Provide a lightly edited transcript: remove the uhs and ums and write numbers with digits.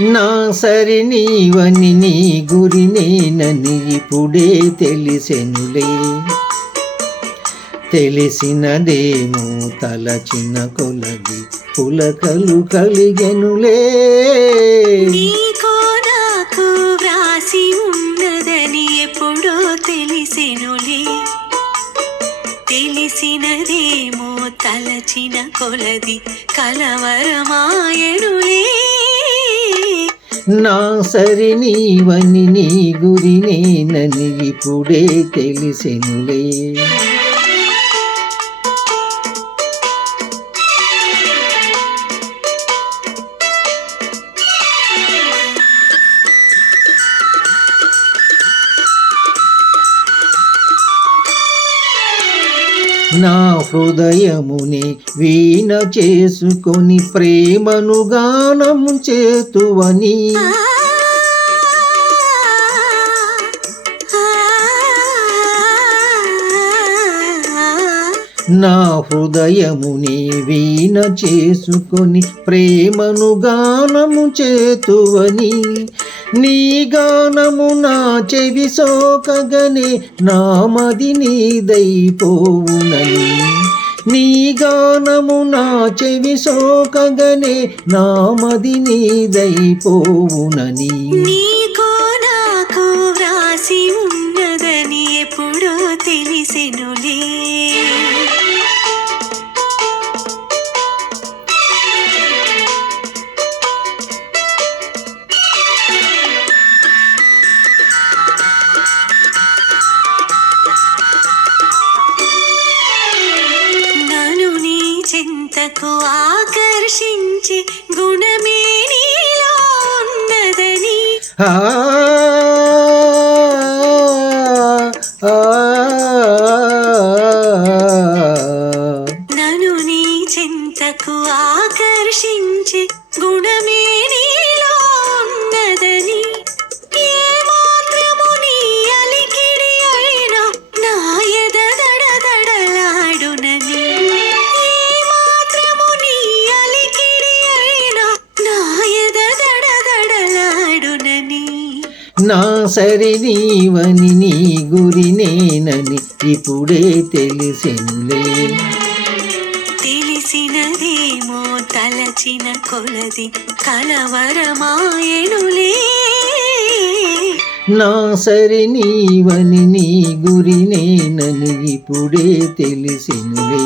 నా సరి నీవని నీ గురి నేనని ఇప్పుడే తెలిసెనులే. తెలిసినదేమో తలచిన కొలది పులకలు కలిగెనులే. నీకో నాకు వ్రాసి ఉన్నదని ఎప్పుడో తెలిసెనులే. తెలిసినదేమో తలచిన కొలది కలవరమాయనులే. నా సరి నీవని నీ గురి నేనని ఇప్పుడే తెలిసెనులే. నా హృదయముని వీణ చేసుకొని ప్రేమను గానం చేతువని. నా హృదయముని వీణ చేసుకొని ప్రేమను గానము చేతువని. నీ గానము నా చెవి సోకగనే నామది నీదైపోవునని. నీ గానము నా చెవి సోకగనే నామది నీదైపోవునని. నీకో నాకు వ్రాసి ఉన్నదని ఎప్పుడో తెలిసెనులే. చింతకు ఆకర్షించి గుణమే నీలో ఉన్నదని. నన్ను నీ చింతకు ఆకర్షించి గుణమే నీలో ఉన్నదని. ఏ మాత్రము నీ అలికిడి అయినా నా ఎద దడదడలాడునని. నా సరి నీవని నీ గురి నేనని ఇప్పుడే తెలిసెనులే. తెలిసినదేమో తలచిన కొలది కలవరమాయనులే. నా సరి నీవని నీ గురి నేనని ఇప్పుడే తెలిసెనులే.